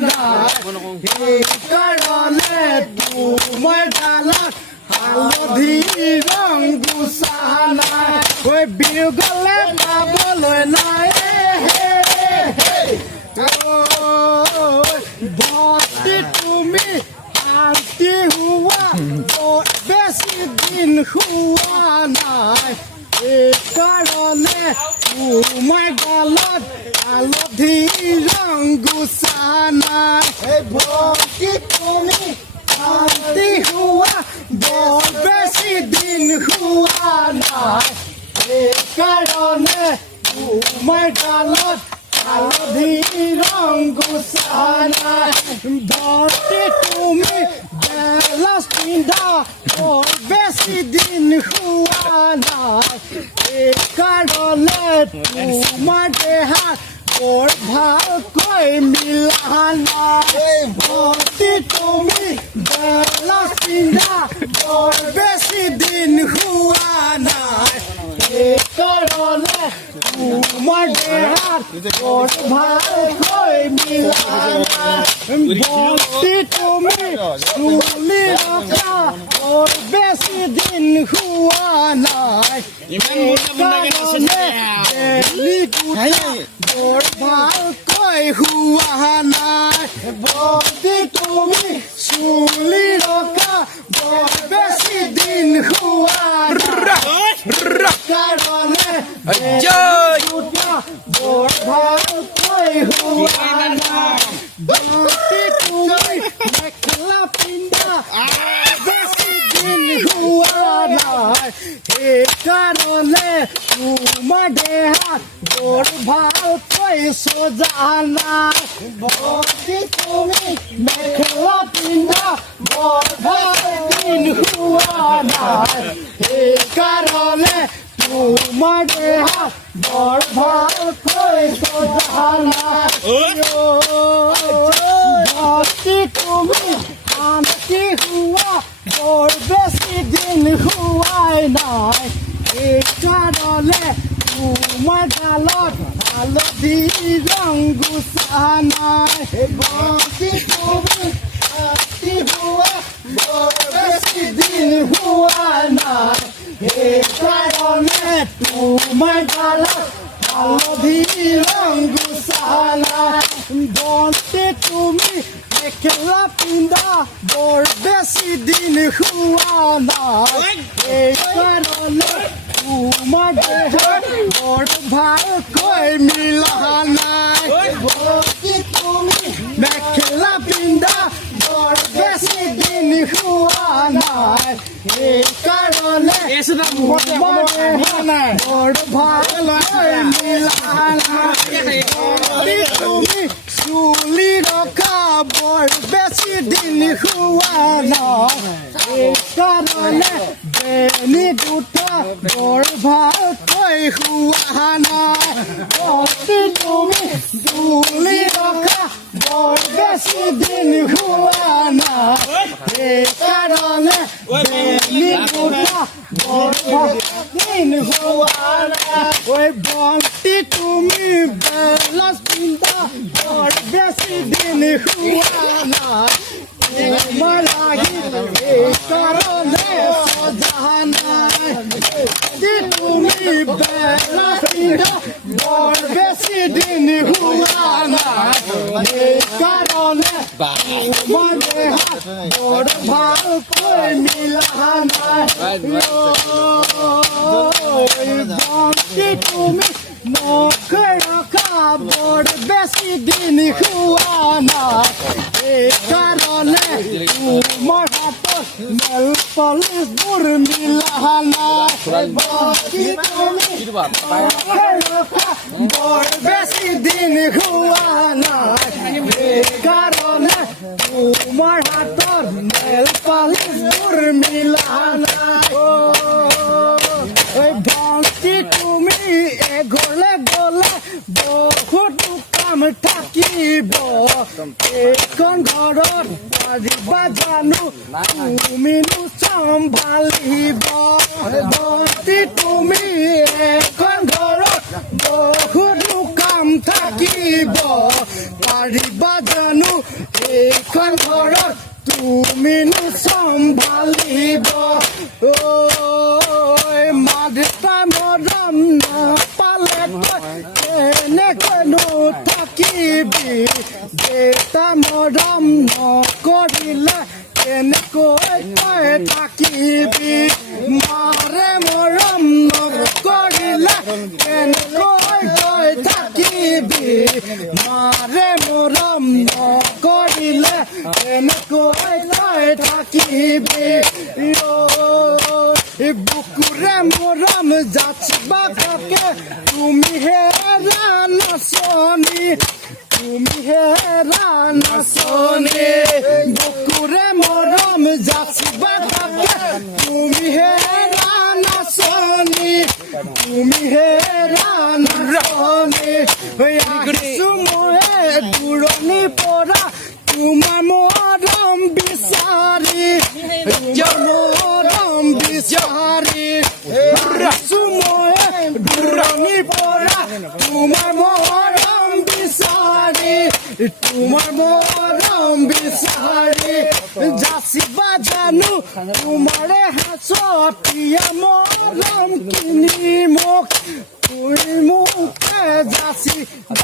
নাই সেইকাৰণে তোমাৰ গালত হালধি ৰং গুচা নাই ঐ বিহু গলে পাবলৈ নাই ভক্তি তুমি শান্তি হোৱা বেছি দিন হোৱা নাই সেইকাৰণে তোমাৰ গালত হালধি ৰং গুচা নাই ভক্তি তুমি শান্তি হোৱা বৰ বেছি দিন হোৱা নাই সেইকাৰণে তোমাৰ গালত হালধি ৰং গুচা নাই ভক্তি তুমি বেলাচ পিন্ধা বৰ বেছি দিন হোৱা নাই সেইকাৰণে তোমাৰ দেহাত বৰ ভালকৈ মিলা নাই ভক্তি তুমি বেলাচ পিন্ধা বৰ বেছি দিন হোৱা নাই সেইকাৰণে তোমাৰ দেহাত বৰ ভালকৈ মিলা নাই ভক্তি তুমি চুলি ৰখা বৰ বেছি দিন হোৱা নাই সেইকাৰণে বেলি গোঠা বৰ ভালকৈ হোৱা নাই ভক্তি তুমি চুলি ৰখা বৰ বেছি দিন হোৱা নাই কাৰণে বৰ ভালকৈ হোৱা নাই ভক্তি তুমি মেখেলা পিন্ধা বেছি দিন হোৱা নাই সেইকাৰণে তোমাৰ দেহাত বৰ ভালকৈ সজা নাই ভক্তি তুমি মেখেলা পিন্ধা বৰ ভাল দিন হোৱা নাই সেইকাৰণে তোমাৰ দেহাত বৰ ভালকৈ সজা নাই ভক্তি তুমি শান্তি হোৱা বৰ বেছি দিন হোৱাই নাই সেইকাৰণে তোমাৰ গালত হালধি ৰং গুচা নাই ভক্তি তুমি শান্তি হোৱা বৰ বেছি দিন হোৱা নাই সেইকাৰণে তোমাৰ গালত হালধি ৰং গুচা নাই ভক্তি তুমি মেখেলা পিন্ধা বৰ বেছি দিন হোৱা নাই সেইকাৰণে তোমাৰ দেহত বৰ ভালকৈ মিলা নাই ভক্তি তুমি মেখেলা পিন্ধা বৰ বেছি দিন হোৱা নাই সেইকাৰণে তোমাৰ দেহত বৰ ভালকৈ মিলা নাই ভক্তি তুমি চুলি ৰখা বৰ বেছি দিন হোৱা নাই সেইকাৰণে বেনি গোটা বৰ ভালকৈ হোৱা নাই ভক্তি তুমি চুলি ৰখা বৰ বেছি দিন হোৱা নাই সেইকাৰণে বেনি গোটা বৰ ভাল দিন হোৱা নাই ভক্তি তুমি বেলাচ পিন্ধা বৰ বেছি দিন হোৱা নাই তোমাৰ লাগি সেইকাৰণে সজা নাই তুমি বেলাচ পিন্ধা বৰ বেছি দিন হোৱা নাই সেইকাৰণে তোমাৰ দেহাত বৰ ভালকৈ মিলা নাই ভক্তি তুমি নখ ৰখা বৰ বেছি দিন হোৱা নাই সেইকাৰণে তোমাৰ হাতত নেল পলিচবোৰ মিলা নাই ভক্তি তুমি নখ ৰখা বৰ বেছি দিন হোৱা নাই সেইকাৰণে তোমাৰ হাতত নেল পলিচবোৰ মিলা নাই ভক্তি তুমি এঘৰলে গলে বহুতো কাম থাকিব এইখন ঘৰত পাৰিবা জানো তুমিনো চম্ভালিব ভক্তি তুমি এখন ঘৰত বহুতো কাম কাম থাকিব পাৰিবা জানো এইখন ঘৰত তুমি চম্ভালিব মা দেউতা মৰম নাপালে তই কেনেকৈনো থাকিবি দেউতা মৰম নকৰিলে কেনেকৈ তই থাকিবি মাৰে মৰম নকৰিলে কেনেকৈ তই থাকিবি মাৰে মৰম নকৰিলে কেনেকৈ তই থাকিবি বুকুৰে মৰম যাচিবা থাকে তুমি হেৰা নাচনি তুমি হেৰা নাচনি বুকুৰে মৰম যাচিবা থাকে তুমি হেৰা নাচনি তুমি হেৰা নাচনি আহিছো মই দূৰণিৰ পৰা তোমাৰ মৰম বিচাৰি মৰম বিচাৰি আহিছো মই দূৰণিৰ পৰা তোমাৰ মৰম বিচাৰি তোমাৰ মৰম বিচাৰি যাচিবা জানো তোমাৰে হাঁচতীয়া মৰম কিনি মোক তুমি মোকে যাচিবা